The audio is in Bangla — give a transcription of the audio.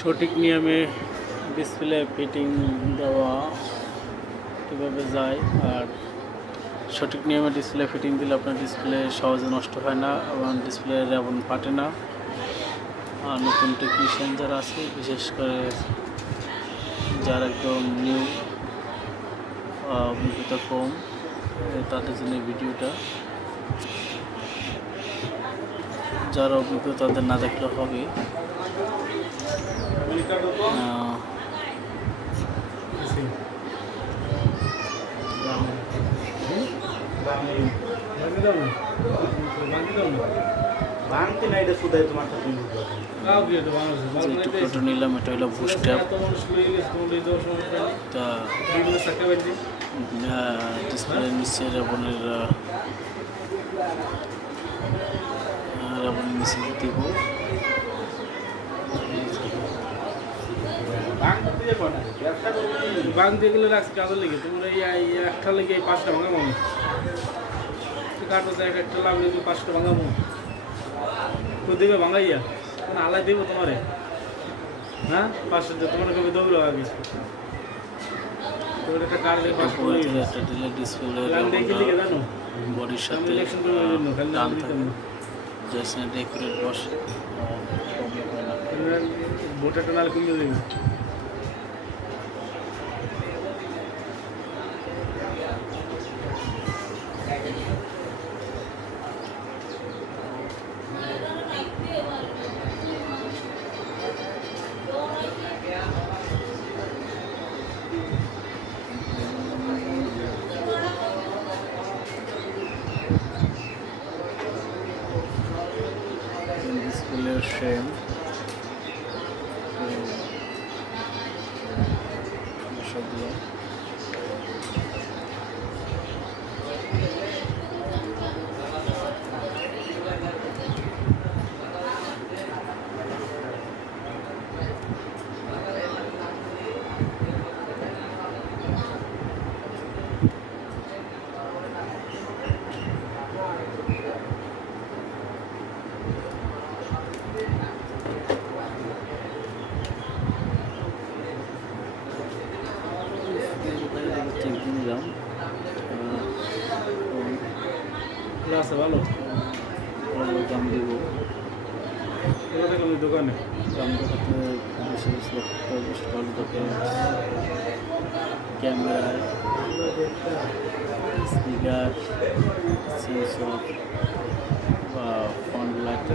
সঠিক নিয়মে ডিসপ্লে ফিটিং দেওয়া কীভাবে যায়, আর সঠিক নিয়মে ডিসপ্লে ফিটিং দিলে আপনার ডিসপ্লে সহজে নষ্ট হয় না এবং ডিসপ্লে রেবন ফাটে না। আর নতুন টেকনিশিয়ান যারা আছে, বিশেষ করে যারা একদম নিউ, অভিজ্ঞতা কম, তাদের জন্য ভিডিওটা। যারা অভিজ্ঞতা তাদের না দেখলে হবে। টুকরোটা নিলাম, এটা হলো বুস্টআপ। ডিসপ্লে নিচে রেবনের নিচে দিব। বাং দিয়ে গেলে রাখছি কাজের লেগে, তোমার এই একটা লেগে এই 5টা ভাঙা মনে কাটো যায়, একটা লাগলে 5টা ভাঙা মনে তো দেবে ভাঙাইয়া না আলাই দেবো তোমারে। হ্যাঁ 500 তোমার কবে দৌড় আগে তোর একটা কার দিয়ে 500 একটা দিলে ডিসপ্লে জানো বডির সাথে ইলেকশন করে জন্য খালি নাম দিতাম না, জাস্ট ডেকোরেট বসে ভোটারটা নালে কমিয়ে দেবে। ডিসপ্লের ফ্রেম বসা দিলাম। নিলাম আছে ভালো দাম দিব। দোকানে দাম দেখাতে বেশি ভালো দোকান, ক্যামেরা, স্পিকার, সেন্সর বা ফ্রন্ট লাইট।